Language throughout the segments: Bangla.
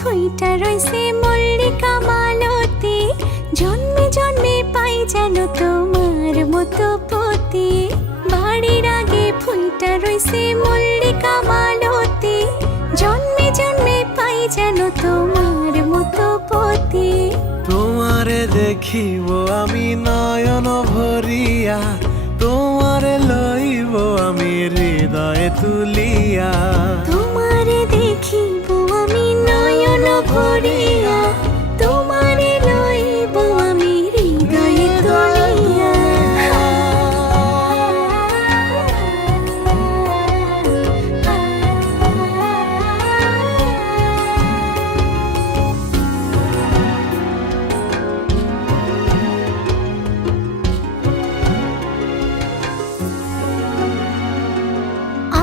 ফুইটা রইছে মল্লিকা মালতী, জন্মে জন্মে পাই যেন তোমার মতো পতি। বাড়ির আগে ফুইটা রইছে মল্লিকা মালতী, জন্মে জন্মে পাই যেন তোমার মতো পতি। তোমারে দেখিব আমি নয়ন ভরিয়া, তোমারে লইব আমি হৃদয়ে তুলিয়া। তোমারে দেখিব আমি নয়ন ভরিয়া, তোমারে লইব আমি হৃদয়ে তুলিয়া।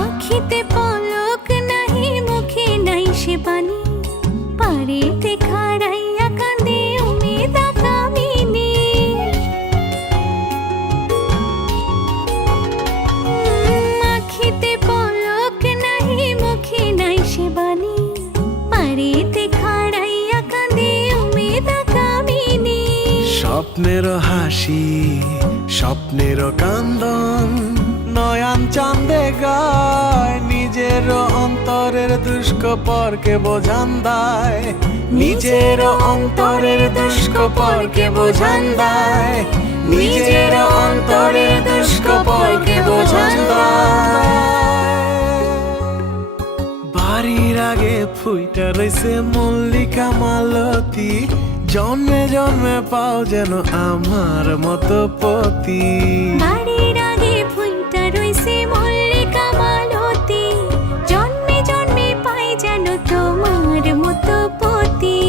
আখিতে পলক নাহি, মুখে নাই সে বাণী, পারেতে খাড়াইয়া কাঁদে উমেদা কামিনী। আখিতে পলক নাহি, মুখে নাই সে বাণী, পারেতে খাড়াইয়া কাঁদে উমেদা কামিনী। স্বপ্নের হাসি স্বপ্নের কান্দন, নয়ন চাঁদে গায় নিজের অন্তরের দুষ্কপরকে বোঝান দেয়। নিজের অন্তরের দুষ্কপরকে বোঝান দেয়, নিজের অন্তরের দুষ্কপরকে বোঝান দেয়। বাড়ির আগে ফুইটা রইছে মল্লিকা মালতী, জন্মে জন্মে পাও যেন আমার মতো পতি। বাড়ির আগে ফুইটা রইছে মল্লিকা মালতী, জন্মে জন্মে পাই যেন তোমার মতো পতি।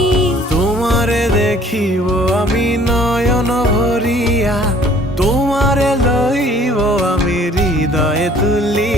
তোমারে দেখিব আমি নয়ন ভরিয়া, তোমারে লইব আমি হৃদয়ে তুলিয়া।